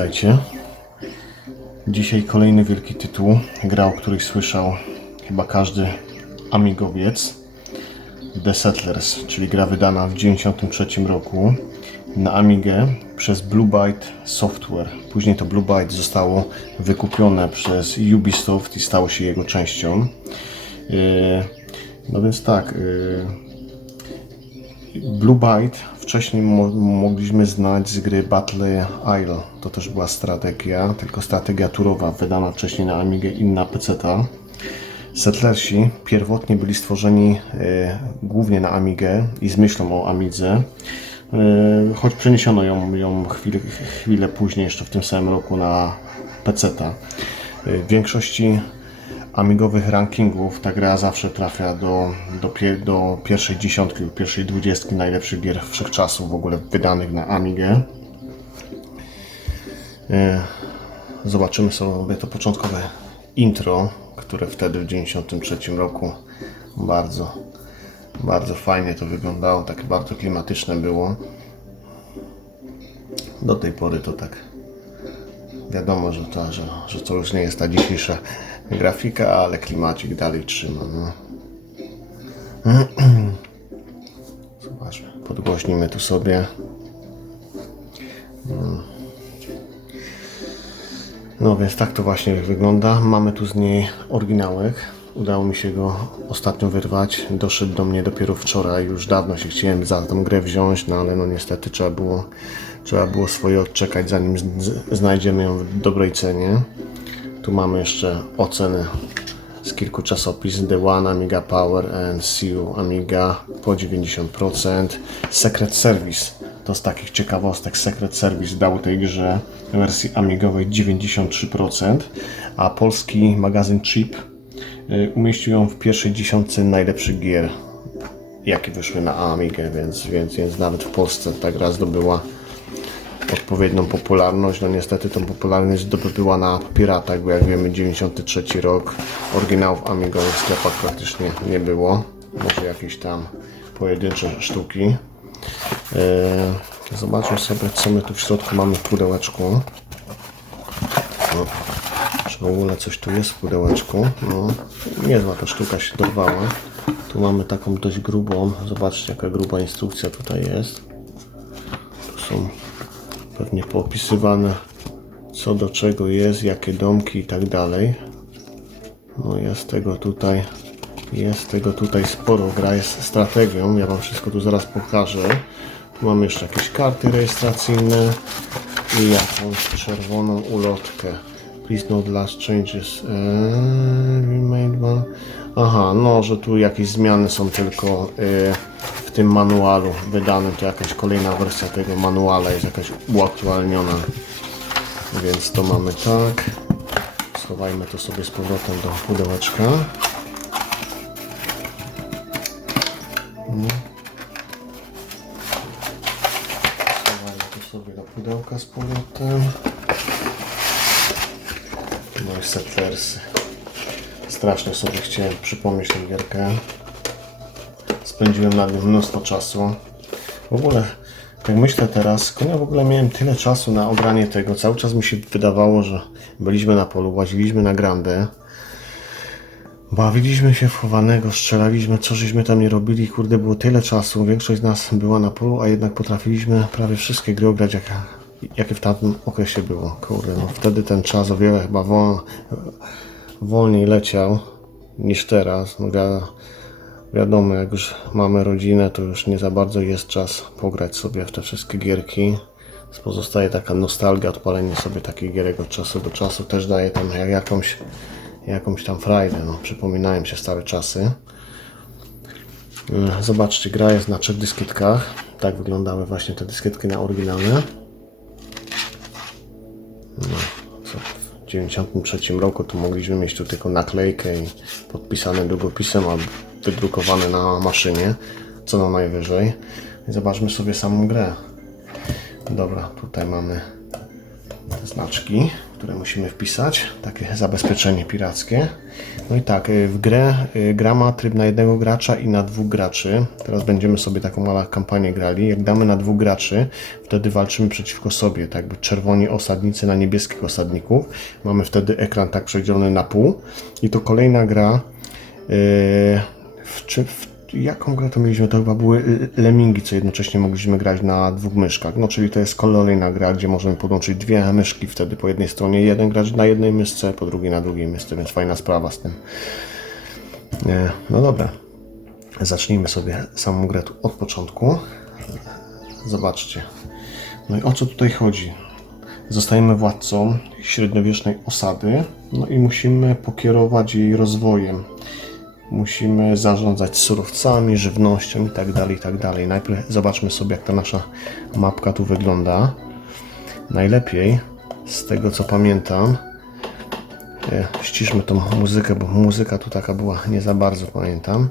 Witajcie. Dzisiaj kolejny wielki tytuł. Gra, o której słyszał chyba każdy amigowiec. The Settlers, czyli gra wydana w 1993 roku na Amigę przez Blue Byte Software. Później to Blue Byte zostało wykupione przez Ubisoft i stało się jego częścią. Yy, No więc tak, yy, Blue Byte wcześniej mo mogliśmy znać z gry Battle Isle. To też była strategia, tylko strategia turowa, wydana wcześniej na Amigę i na PC-ta. Settlersi pierwotnie byli stworzeni e, głównie na Amigę i z myślą o Amidze, e, choć przeniesiono ją, ją chwilę, chwilę później, jeszcze w tym samym roku na PC-ta. E, w większości amigowych rankingów ta gra zawsze trafia do, do, do pierwszej dziesiątki lub pierwszej dwudziestki najlepszych gier wszechczasów w ogóle wydanych na Amigę. E, Zobaczymy sobie to początkowe intro, które wtedy w 93 roku bardzo, bardzo fajnie to wyglądało, takie bardzo klimatyczne było. Do tej pory to tak wiadomo, że to, że, że to już nie jest ta dzisiejsza grafika, ale klimacik dalej trzyma. No. Zobaczmy, podgłośnimy tu sobie. No więc tak to właśnie wygląda. Mamy tu z niej oryginałek. Udało mi się go ostatnio wyrwać. Doszedł do mnie dopiero wczoraj. Już dawno się chciałem za tą grę wziąć, no ale no niestety trzeba było, trzeba było swoje odczekać, zanim znajdziemy ją w dobrej cenie. Tu mamy jeszcze oceny z kilku czasopism The One, Amiga Power and CU Amiga po 90%. Secret Service to z takich ciekawostek Secret Service dał tej grze wersji amigowej 93%, a polski magazyn Chip y, umieścił ją w pierwszej dziesiątce najlepszych gier jakie wyszły na Amigę, więc, więc, więc nawet w Polsce ta gra zdobyła odpowiednią popularność. No niestety tą popularność zdobyła na piratach, bo jak wiemy 93 rok oryginałów Amigowych w sklepach praktycznie nie było. Może jakieś tam pojedyncze sztuki. Eee, zobaczmy sobie co my tu w środku mamy w pudełeczku. No, czy w ogóle coś tu jest w pudełeczku? No, niezła ta sztuka się dorwała. Tu mamy taką dość grubą, zobaczcie jaka gruba instrukcja tutaj jest. Tu są pewnie poopisywane co do czego jest, jakie domki i tak dalej. No jest tego tutaj, jest tego tutaj sporo. Gra jest strategią, ja Wam wszystko tu zaraz pokażę. Tu mamy jeszcze jakieś karty rejestracyjne i jakąś czerwoną ulotkę. Please note last changes. Eee, made one. Aha, no, że tu jakieś zmiany są tylko e, w tym manualu wydanym. To jakaś kolejna wersja tego manuala jest jakaś uaktualniona. Więc to mamy tak. Schowajmy to sobie z powrotem do pudełeczka. Schowajmy to sobie do pudełka z powrotem. No i Settlersy. Strasznie sobie chciałem przypomnieć tę gierkę. Spędziłem na nim mnóstwo czasu. W ogóle, jak myślę teraz, skąd ja w ogóle miałem tyle czasu na ogranie tego? Cały czas mi się wydawało, że byliśmy na polu, łaziliśmy na grandę. Bawiliśmy się w chowanego, strzelaliśmy, co żeśmy tam nie robili, kurde, było tyle czasu, większość z nas była na polu, a jednak potrafiliśmy prawie wszystkie gry ograć, jak, jakie w tamtym okresie było, kurde, no wtedy ten czas o wiele chyba wol, wolniej leciał niż teraz, no wiadomo, jak już mamy rodzinę, to już nie za bardzo jest czas pograć sobie w te wszystkie gierki, pozostaje taka nostalgia, odpalenie sobie takich gierek od czasu do czasu też daje tam jak- jakąś jakąś tam frajdę, no, przypominają się stare czasy. E, Zobaczcie, gra jest na trzech dyskietkach. Tak wyglądały właśnie te dyskietki na oryginalne. No, w 93 roku to mogliśmy mieć tu tylko naklejkę i podpisane długopisem, albo wydrukowane na maszynie, co na najwyżej. I zobaczmy sobie samą grę. Dobra, tutaj mamy te znaczki, które musimy wpisać, takie zabezpieczenie pirackie. No i tak, y, w grę y, gra ma tryb na jednego gracza i na dwóch graczy. Teraz będziemy sobie taką małą kampanię grali. Jak damy na dwóch graczy, wtedy walczymy przeciwko sobie, tak jakby czerwoni osadnicy na niebieskich osadników. Mamy wtedy ekran tak przedzielony na pół i to kolejna gra yy, w, czy, w jaką grę to mieliśmy? To chyba były Lemingi, co jednocześnie mogliśmy grać na dwóch myszkach. No, czyli to jest kolejna gra, gdzie możemy podłączyć dwie myszki wtedy po jednej stronie. Jeden grać na jednej myszce, po drugiej na drugiej myszce, więc fajna sprawa z tym. Nie, No dobra. Zacznijmy sobie samą grę od początku. Zobaczcie. No i o co tutaj chodzi? Zostajemy władcą średniowiecznej osady, no i musimy pokierować jej rozwojem. Musimy zarządzać surowcami, żywnością i tak dalej, i tak. Najpierw zobaczmy sobie, jak ta nasza mapka tu wygląda. Najlepiej, z tego co pamiętam, e, ściszmy tą muzykę, bo muzyka tu taka była nie za bardzo, pamiętam.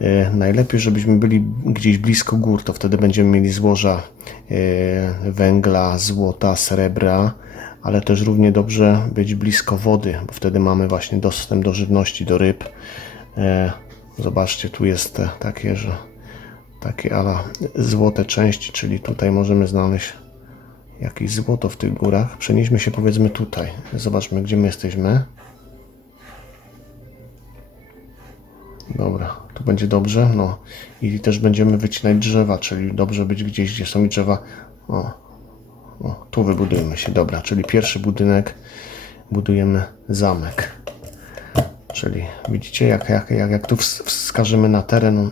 E, Najlepiej, żebyśmy byli gdzieś blisko gór, to wtedy będziemy mieli złoża e, węgla, złota, srebra, ale też równie dobrze być blisko wody, bo wtedy mamy właśnie dostęp do żywności, do ryb. E, Zobaczcie, tu jest takie, że takie ala złote części, czyli tutaj możemy znaleźć jakieś złoto w tych górach. Przenieśmy się powiedzmy tutaj. Zobaczmy, gdzie my jesteśmy. Dobra, tu będzie dobrze. No i też będziemy wycinać drzewa, czyli dobrze być gdzieś, gdzie są drzewa. O, o tu wybudujemy się. Dobra, czyli pierwszy budynek budujemy zamek. Czyli widzicie, jak, jak, jak, jak tu ws- wskażemy na teren, on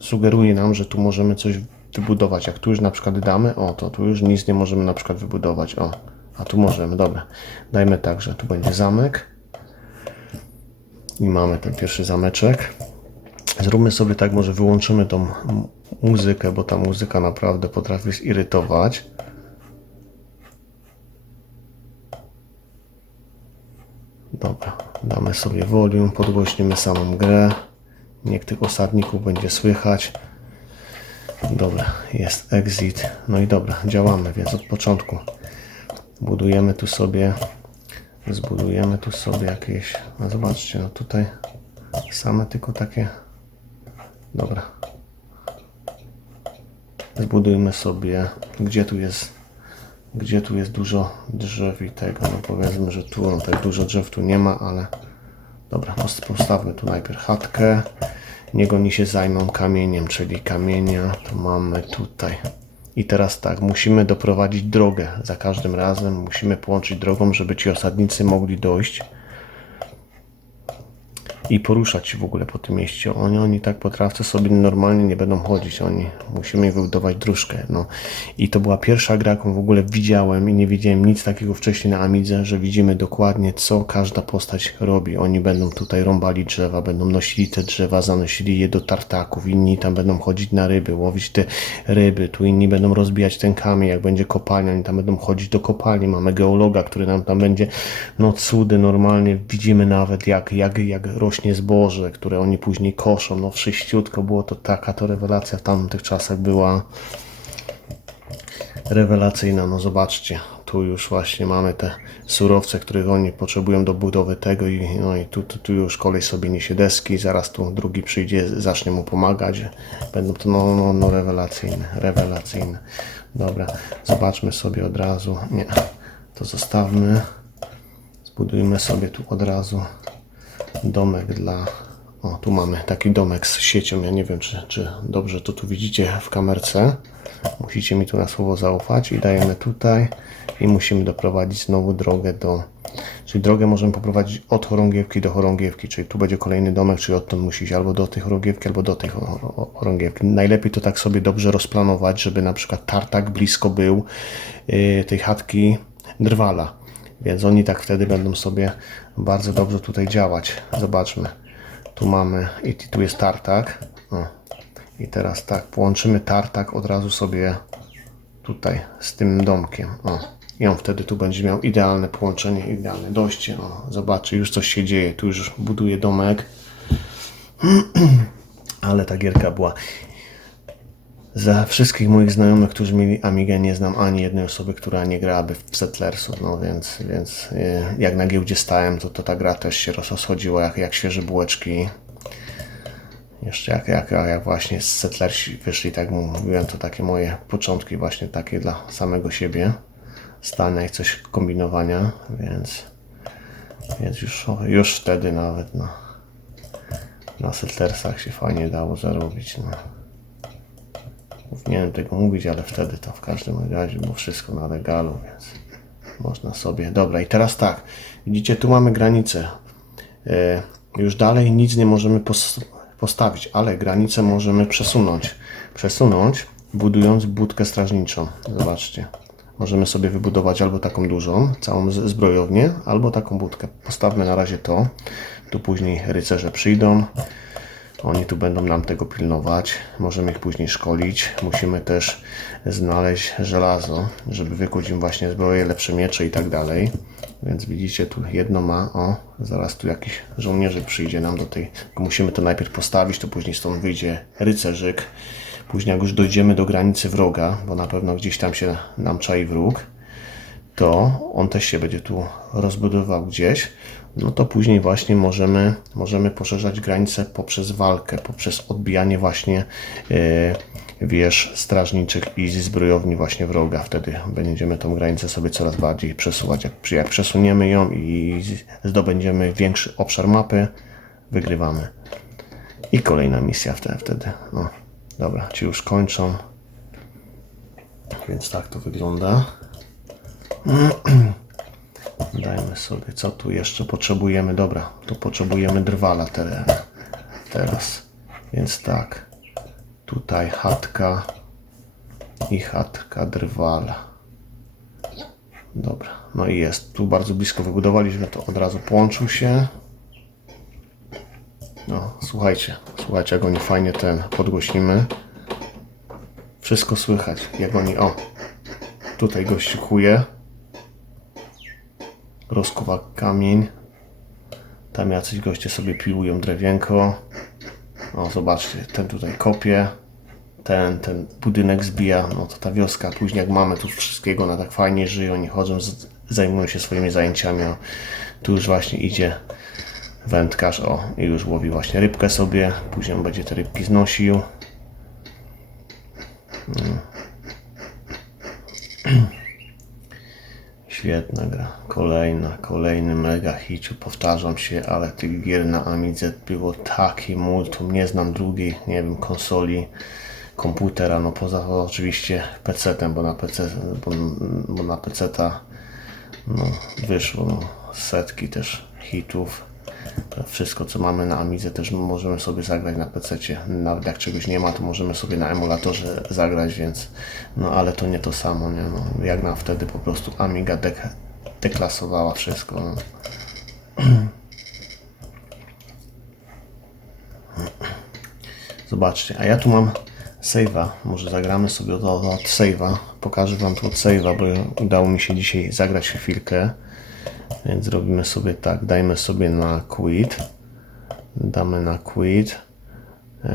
sugeruje nam, że tu możemy coś wybudować. Jak tu już na przykład damy, o, to tu już nic nie możemy na przykład wybudować. O, a tu możemy, dobra. Dajmy tak, że tu będzie zamek. I mamy ten pierwszy zameczek. Zróbmy sobie tak, może wyłączymy tą muzykę, bo ta muzyka naprawdę potrafi zirytować. Dobra, damy sobie volume, podgłośnimy samą grę. Niech tych osadników będzie słychać. Dobra, jest exit. No i dobra, działamy, więc od początku budujemy tu sobie, zbudujemy tu sobie jakieś, no zobaczcie, no tutaj same tylko takie, dobra. Zbudujmy sobie, gdzie tu jest gdzie tu jest dużo drzew i tego, no powiedzmy, że tu, no tak dużo drzew tu nie ma, ale dobra, post- postawmy tu najpierw chatkę, niech oni się zajmą kamieniem, czyli kamienia. To mamy tutaj. I teraz tak, musimy doprowadzić drogę za każdym razem, musimy połączyć drogą, żeby ci osadnicy mogli dojść i poruszać się w ogóle po tym mieście. Oni, oni tak po trawce sobie normalnie nie będą chodzić. Oni musimy im wybudować dróżkę. No. I to była pierwsza gra, jaką w ogóle widziałem i nie widziałem nic takiego wcześniej na Amidze, że widzimy dokładnie, co każda postać robi. Oni będą tutaj rąbali drzewa, będą nosili te drzewa, zanosili je do tartaków, inni tam będą chodzić na ryby, łowić te ryby, tu inni będą rozbijać ten kamień, jak będzie kopalnia, oni tam będą chodzić do kopalni. Mamy geologa, który nam tam będzie, no cudy normalnie, widzimy nawet jak, jak, jak rośnie zboże, które oni później koszą, no wszyściutko było to taka to rewelacja w tamtych czasach była rewelacyjna, no zobaczcie, tu już właśnie mamy te surowce, których oni potrzebują do budowy tego i, no i tu, tu, tu już kolej sobie niesie deski, zaraz tu drugi przyjdzie, zacznie mu pomagać, będą to no, no, no rewelacyjne, rewelacyjne. Dobra, zobaczmy sobie od razu, nie, to zostawmy, zbudujmy sobie tu od razu domek dla. O, tu mamy taki domek z siecią. Ja nie wiem, czy, czy dobrze to tu widzicie w kamerce. Musicie mi tu na słowo zaufać i dajemy tutaj i musimy doprowadzić znowu drogę do. Czyli drogę możemy poprowadzić od chorągiewki do chorągiewki, czyli tu będzie kolejny domek, czyli odtąd musi iść albo do tej chorągiewki, albo do tej cho- cho- chorągiewki. Najlepiej to tak sobie dobrze rozplanować, żeby na przykład tartak blisko był yy, tej chatki drwala. Więc oni tak wtedy będą sobie bardzo dobrze tutaj działać. Zobaczmy. Tu mamy i tu jest tartak. O. I teraz tak, połączymy tartak od razu sobie tutaj z tym domkiem. O. I on wtedy tu będzie miał idealne połączenie, idealne dojście. O, zobaczcie, już coś się dzieje. Tu już buduje domek. Ale ta gierka była Ze wszystkich moich znajomych, którzy mieli Amigę, nie znam ani jednej osoby, która nie grałaby w Settlersów, no więc, więc y, jak na giełdzie stałem, to, to ta gra też się rozchodziła jak, jak świeże bułeczki. Jeszcze jak, jak, jak właśnie z Settlersi wyszli, tak mówiłem, to takie moje początki właśnie takie dla samego siebie, stania i coś kombinowania, więc, więc już, już wtedy nawet na, na Settlersach się fajnie dało zarobić. No. Powinienem tego mówić, ale wtedy to w każdym razie było wszystko na legalu, więc można sobie. Dobra, i teraz tak. Widzicie, tu mamy granicę. E, już dalej nic nie możemy pos- postawić, ale granicę możemy przesunąć. Przesunąć, budując budkę strażniczą. Zobaczcie. Możemy sobie wybudować albo taką dużą, całą zbrojownię, albo taką budkę. Postawmy na razie to. Tu później rycerze przyjdą. Oni tu będą nam tego pilnować. Możemy ich później szkolić. Musimy też znaleźć żelazo, żeby wykuć im właśnie zbroje, lepsze miecze i tak dalej. Więc widzicie, tu jedno ma. O, zaraz tu jakiś żołnierzy przyjdzie nam do tej. Musimy to najpierw postawić, to później stąd wyjdzie rycerzyk. Później, jak już dojdziemy do granicy wroga, bo na pewno gdzieś tam się nam czai wróg, to on też się będzie tu rozbudował gdzieś, no to później właśnie możemy, możemy poszerzać granice poprzez walkę, poprzez odbijanie właśnie e, wież strażniczych i zbrojowni właśnie wroga. Wtedy będziemy tą granicę sobie coraz bardziej przesuwać. Jak, jak przesuniemy ją i zdobędziemy większy obszar mapy, wygrywamy. I kolejna misja wtedy. wtedy. No, dobra, ci już kończą. Więc tak to wygląda. Dajmy sobie, co tu jeszcze potrzebujemy. Dobra, tu potrzebujemy drwala teren. Teraz. Więc tak. Tutaj chatka i chatka drwala. Dobra, no i jest. Tu bardzo blisko wybudowaliśmy, to od razu połączył się. No, słuchajcie, słuchajcie, jak oni fajnie ten podgłośnimy. Wszystko słychać, jak oni, o, tutaj gościu kuje rozkuwa kamień. Tam jacyś goście sobie piłują drewienko. O, zobaczcie, ten tutaj kopie. Ten, ten budynek zbija, no to ta wioska. Później jak mamy tu wszystkiego, na tak fajnie żyją, oni chodzą, zajmują się swoimi zajęciami. O, tu już właśnie idzie wędkarz, o, i już łowi właśnie rybkę sobie. Później będzie te rybki znosił. Świetna gra. Kolejna, kolejny mega hiciu. Powtarzam się, ale tych gier na Amidze było takie multum. Nie znam drugiej, nie wiem, konsoli, komputera, no poza oczywiście PC-tem, bo na PC, bo, bo na PC-ta no, wyszło no, setki też hitów. Wszystko co mamy na Amidze też możemy sobie zagrać na PC. Nawet jak czegoś nie ma, to możemy sobie na emulatorze zagrać, więc no ale to nie to samo, nie? No, jak na wtedy po prostu Amiga dek deklasowała wszystko. No. Zobaczcie, a ja tu mam save'a. Może zagramy sobie od, od save'a. Pokażę Wam tu od save'a, bo udało mi się dzisiaj zagrać chwilkę. Więc zrobimy sobie tak, dajmy sobie na quit. Damy na quit. Eee...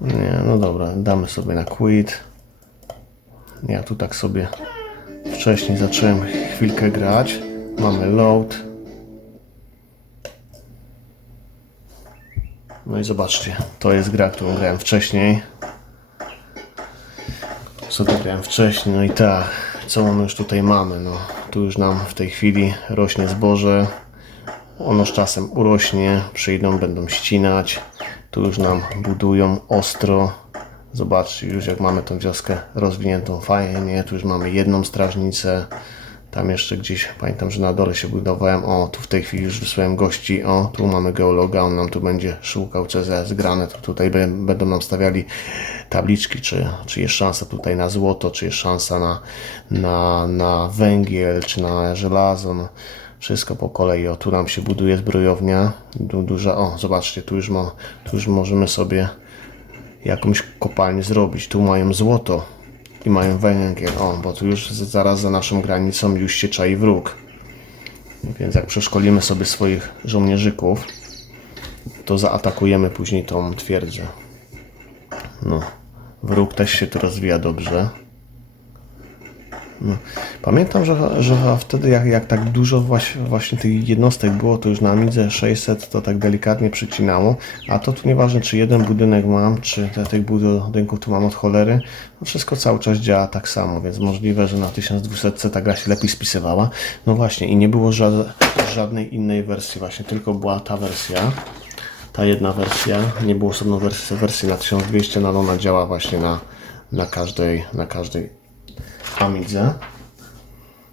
Nie, no dobra, damy sobie na quit. Ja tu tak sobie wcześniej zacząłem chwilkę grać. Mamy load. No i zobaczcie, to jest gra, którą grałem wcześniej. Co to grałem wcześniej, no i tak, co mamy już tutaj mamy, no. Tu już nam w tej chwili rośnie zboże, ono z czasem urośnie, przyjdą, będą ścinać, tu już nam budują ostro, zobaczcie już jak mamy tą wioskę rozwiniętą. Fajnie, tu już mamy jedną strażnicę, tam jeszcze gdzieś, pamiętam, że na dole się budowałem, o tu w tej chwili już wysłałem gości, o tu mamy geologa, on nam tu będzie szukał CZ zgrane, to tutaj będą nam stawiali tabliczki, czy, czy jest szansa tutaj na złoto, czy jest szansa na, na, na węgiel, czy na żelazo, no, wszystko po kolei, o tu nam się buduje zbrojownia, du, duża, o zobaczcie, tu już, ma, tu już możemy sobie jakąś kopalnię zrobić, tu mają złoto i mają węgiel, o, bo tu już zaraz za naszą granicą już się czai wróg, więc jak przeszkolimy sobie swoich żołnierzyków, to zaatakujemy później tą twierdzę. No, wróg też się tu rozwija dobrze. No. Pamiętam, że, że wtedy jak, jak tak dużo właśnie, właśnie tych jednostek było, to już na Amidze 600 to tak delikatnie przycinało, a to tu nieważne czy jeden budynek mam, czy te, tych budynków tu mam od cholery, no wszystko cały czas działa tak samo, więc możliwe, że na 1200 ta gra się lepiej spisywała. No właśnie i nie było ża- żadnej innej wersji właśnie, tylko była ta wersja ta jedna wersja, nie było osobno wersji, wersji na 1200, no ale ona działa właśnie na, na każdej, na każdej Amidze.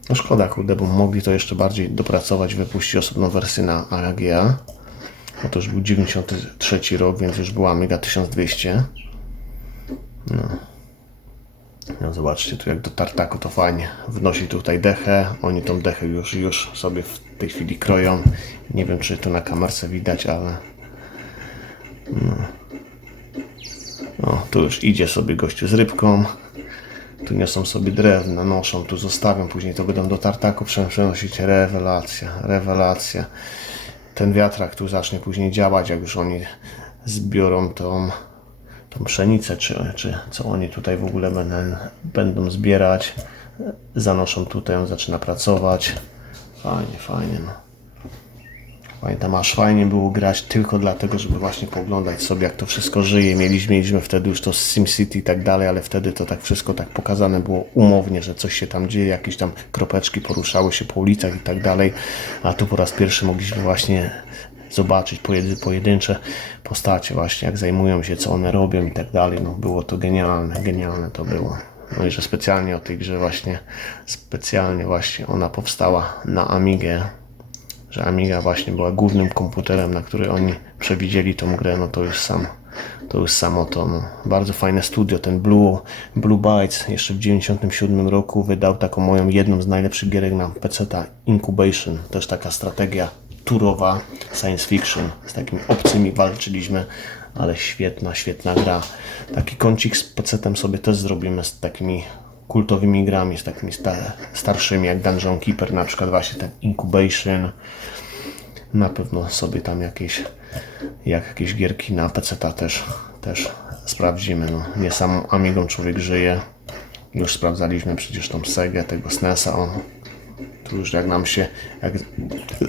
No szkoda, kurde, bo mogli to jeszcze bardziej dopracować, wypuścić osobną wersję na AGA. No to już był 93 rok, więc już była Amiga 1200. No. No zobaczcie, tu jak do tartaku to fajnie wnosi tutaj dechę. Oni tą dechę już, już sobie w tej chwili kroją. Nie wiem, czy to na kamerce widać, ale O, tu już idzie sobie gościu z rybką. Tu niosą sobie drewno, noszą, tu zostawią, później to będą do tartaku prze- przenosić. Rewelacja, rewelacja. Ten wiatrak tu zacznie później działać, jak już oni zbiorą tą, tą pszenicę, czy, czy co oni tutaj w ogóle będą, będą zbierać. Zanoszą tutaj, on zaczyna pracować. Fajnie, fajnie. No. Pamiętam, aż fajnie było grać tylko dlatego, żeby właśnie poglądać sobie, jak to wszystko żyje. Mieliśmy, mieliśmy wtedy już to z SimCity i tak dalej, ale wtedy to tak wszystko tak pokazane było umownie, że coś się tam dzieje, jakieś tam kropeczki poruszały się po ulicach i tak dalej. A tu po raz pierwszy mogliśmy właśnie zobaczyć pojedy, pojedyncze postacie właśnie, jak zajmują się, co one robią i tak dalej. No było to genialne, genialne to było. No i że specjalnie o tej grze właśnie, specjalnie właśnie ona powstała na Amigę że Amiga właśnie była głównym komputerem, na który oni przewidzieli tą grę, no to już sam, to już samo to, no. Bardzo fajne studio, ten Blue, Blue Bytes jeszcze w 97 roku wydał taką moją jedną z najlepszych gierek na PC, Incubation, też taka strategia turowa, science fiction, z takimi obcymi walczyliśmy, ale świetna, świetna gra. Taki kącik z PC-tem sobie też zrobimy z takimi kultowymi grami, z takimi sta starszymi jak Dungeon Keeper, na przykład właśnie ten Incubation. Na pewno sobie tam jakieś, jak jakieś gierki na PC też, też sprawdzimy. No, nie samą Amigą człowiek żyje. Już sprawdzaliśmy przecież tą Segę, tego SNESa. O, tu już jak nam się, jak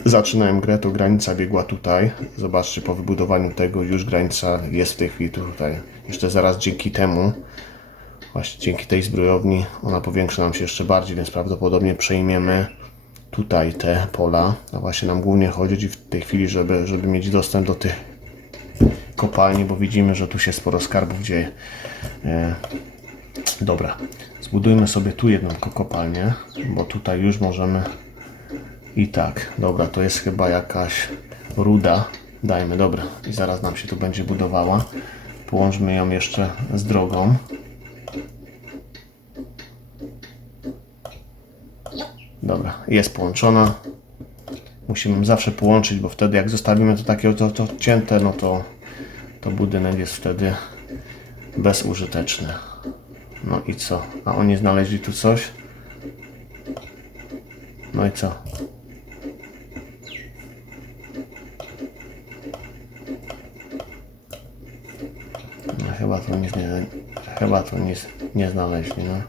zaczynałem grę, to granica biegła tutaj. Zobaczcie, po wybudowaniu tego już granica jest w tej chwili tutaj. Jeszcze zaraz dzięki temu Właśnie dzięki tej zbrojowni ona powiększy nam się jeszcze bardziej, więc prawdopodobnie przejmiemy tutaj te pola. A właśnie nam głównie chodzi w tej chwili, żeby, żeby mieć dostęp do tych kopalni, bo widzimy, że tu się sporo skarbów dzieje. E, dobra, zbudujmy sobie tu jedną ko- kopalnię, bo tutaj już możemy i tak, dobra, to jest chyba jakaś ruda. Dajmy, dobra, i zaraz nam się tu będzie budowała. Połączmy ją jeszcze z drogą. Dobra, jest połączona. Musimy ją zawsze połączyć, bo wtedy jak zostawimy to takie to, to cięte, no to, to budynek jest wtedy bezużyteczny. No i co? A oni znaleźli tu coś? No i co? No, chyba to nic nie, chyba to nic nie znaleźli, no.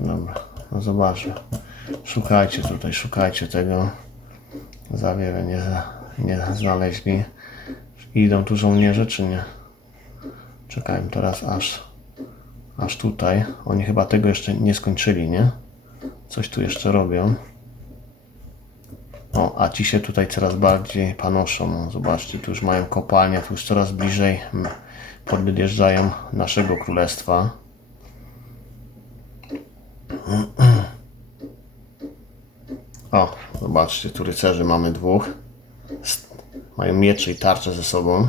Dobra, zobaczę. Szukajcie tutaj, szukajcie tego. Za wiele nie, nie znaleźli. Idą tu żołnierze, czy nie? Czekałem teraz aż, aż tutaj. Oni chyba tego jeszcze nie skończyli, nie? Coś tu jeszcze robią. O, a ci się tutaj coraz bardziej panoszą. No, zobaczcie, tu już mają kopalnię, tu już coraz bliżej mm, podjeżdżają naszego królestwa. O, zobaczcie, tu rycerzy mamy dwóch. Mają miecze i tarcze ze sobą.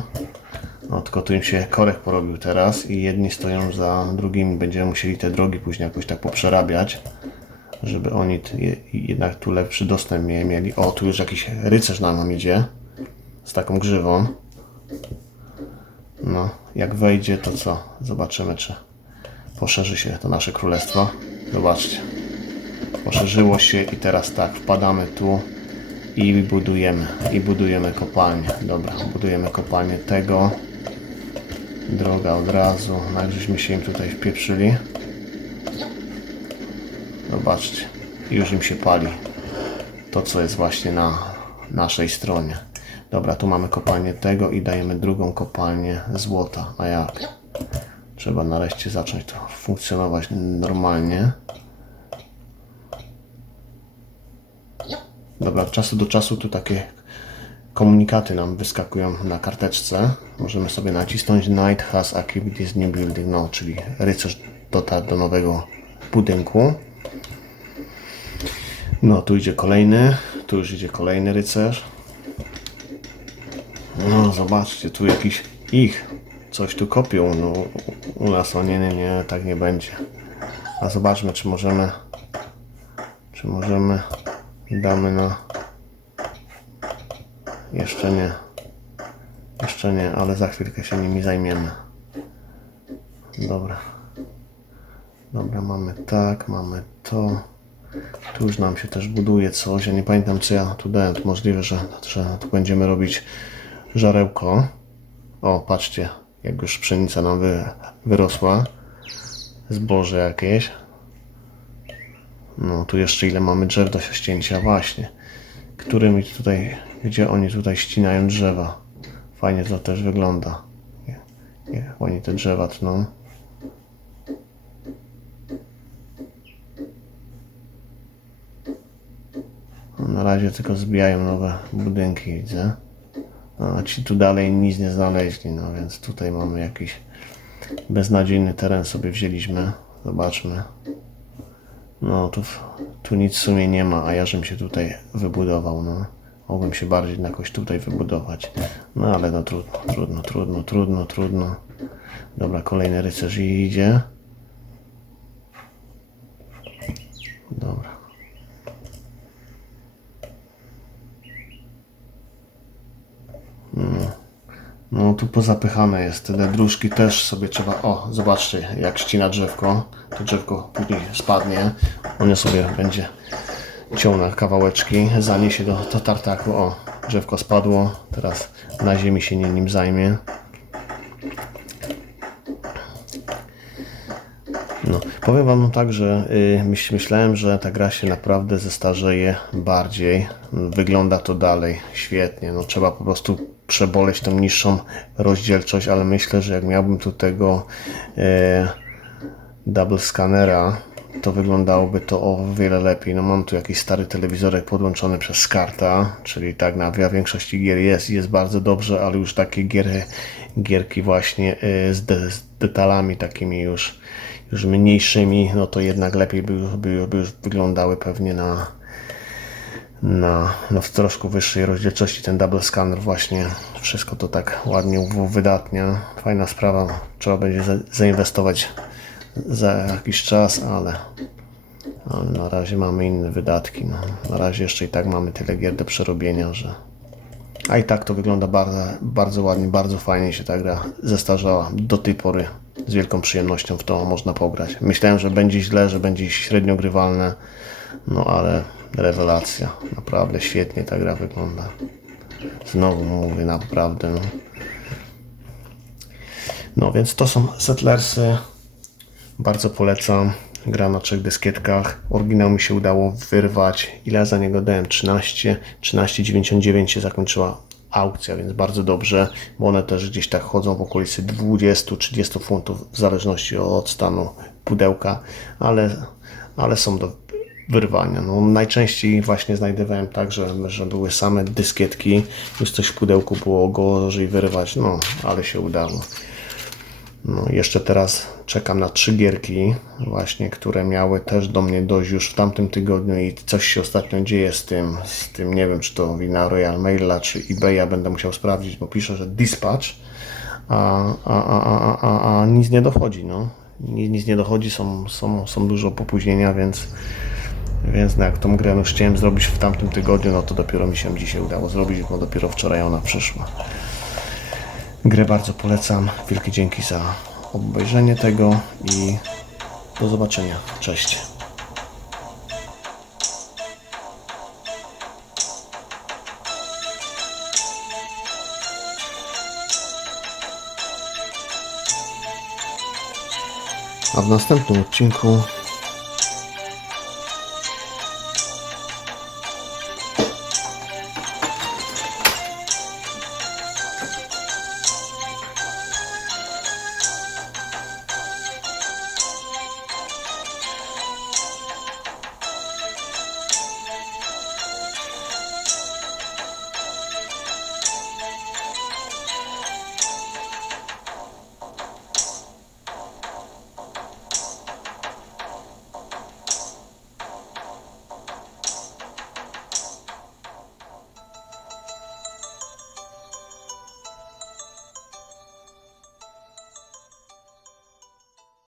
No, tylko tu im się korek porobił teraz i jedni stoją za drugimi. Będziemy musieli te drogi później jakoś tak poprzerabiać, żeby oni jednak tu lepszy dostęp mie- mieli. O, tu już jakiś rycerz na nam idzie z taką grzywą. No, jak wejdzie, to co? Zobaczymy, czy poszerzy się to nasze królestwo. Zobaczcie. Poszerzyło się i teraz tak, wpadamy tu i budujemy, i budujemy kopalnię. Dobra, budujemy kopalnię tego. Droga od razu, no jak żeśmy się im tutaj wpieprzyli. Zobaczcie, już im się pali to, co jest właśnie na naszej stronie. Dobra, tu mamy kopalnię tego i dajemy drugą kopalnię złota. A jak? Trzeba nareszcie zacząć to funkcjonować normalnie. Dobra, od czasu do czasu tu takie komunikaty nam wyskakują na karteczce. Możemy sobie nacisnąć Knight has activities new building, no, czyli rycerz dotarł do nowego budynku. No, tu idzie kolejny, tu już idzie kolejny rycerz. No, zobaczcie, tu jakiś ich. Coś tu kopią. No, u nas, o nie, nie, nie, tak nie będzie. A zobaczmy, czy możemy, czy możemy, damy na, jeszcze nie, jeszcze nie, ale za chwilkę się nimi zajmiemy. Dobra. Dobra, mamy tak, mamy to. Tu już nam się też buduje coś. Ja nie pamiętam, co ja tu dałem. To możliwe, że, że tu będziemy robić żarełko. O, patrzcie, jak już pszenica nam wy, wyrosła. Zboże jakieś. No, tu jeszcze ile mamy drzew do ścięcia, właśnie. Którymi tutaj, gdzie oni tutaj ścinają drzewa. Fajnie to też wygląda. Jak, jak oni te drzewa tną. Na razie tylko zbijają nowe budynki, widzę. A ci tu dalej nic nie znaleźli, no więc tutaj mamy jakiś beznadziejny teren sobie wzięliśmy. Zobaczmy. No tu, tu nic w sumie nie ma, a ja żem się tutaj wybudował, no. Mogłem się bardziej jakoś tutaj wybudować. No ale no trudno, trudno, trudno, trudno, trudno. Dobra, kolejny rycerz idzie. Dobra. No tu pozapychane jest, te dróżki też sobie trzeba, o zobaczcie jak ścina drzewko, to drzewko później spadnie, on je sobie będzie ciął na kawałeczki, zaniesie do, do tartaku, o drzewko spadło, teraz na ziemi się nie, nim zajmie. No, powiem Wam tak, że y, myśl, myślałem, że ta gra się naprawdę zestarzeje bardziej. Wygląda to dalej świetnie. No, trzeba po prostu przeboleć tą niższą rozdzielczość, ale myślę, że jak miałbym tu tego e, double scanera, to wyglądałoby to o wiele lepiej. No mam tu jakiś stary telewizorek podłączony przez SCARTA, czyli tak na większości gier jest jest bardzo dobrze, ale już takie gier, gierki właśnie e, z, de, z detalami takimi już, już mniejszymi, no to jednak lepiej by, by, by już wyglądały pewnie na na, no w troszkę wyższej rozdzielczości ten double scanner właśnie wszystko to tak ładnie uwydatnia. Fajna sprawa, trzeba będzie za, zainwestować za jakiś czas, ale, ale na razie mamy inne wydatki. No. Na razie jeszcze i tak mamy tyle gier do przerobienia, że a i tak to wygląda bardzo, bardzo ładnie, bardzo fajnie się ta gra zestarzała. Do tej pory z wielką przyjemnością w to można pograć. Myślałem, że będzie źle, że będzie średnio grywalne, no ale rewelacja. Naprawdę świetnie ta gra wygląda. Znowu mówię, naprawdę. No, no więc to są Settlersy. Bardzo polecam. Gra na trzech dyskietkach. Oryginał mi się udało wyrwać. Ile za niego dałem? 13. 13,99 się zakończyła aukcja, więc bardzo dobrze, one też gdzieś tak chodzą w okolicy 20-30 funtów, w zależności od stanu pudełka, ale, ale są do wyrwania. No, najczęściej właśnie znajdowałem tak, że, że były same dyskietki, już coś w pudełku było gorzej wyrwać, no ale się udało. No, jeszcze teraz czekam na trzy gierki, właśnie, które miały też do mnie dojść już w tamtym tygodniu i coś się ostatnio dzieje z tym, z tym nie wiem, czy to wina Royal Maila, czy eBaya, będę musiał sprawdzić, bo pisze, że dispatch, a, a, a, a, a, nic nie dochodzi, no. Nic, nic nie dochodzi, są, są, są dużo popóźnienia, więc więc no jak tą grę już chciałem zrobić w tamtym tygodniu, no to dopiero mi się dzisiaj udało zrobić, bo dopiero wczoraj ona przyszła. Grę bardzo polecam. Wielkie dzięki za obejrzenie tego i do zobaczenia. Cześć. a w następnym odcinku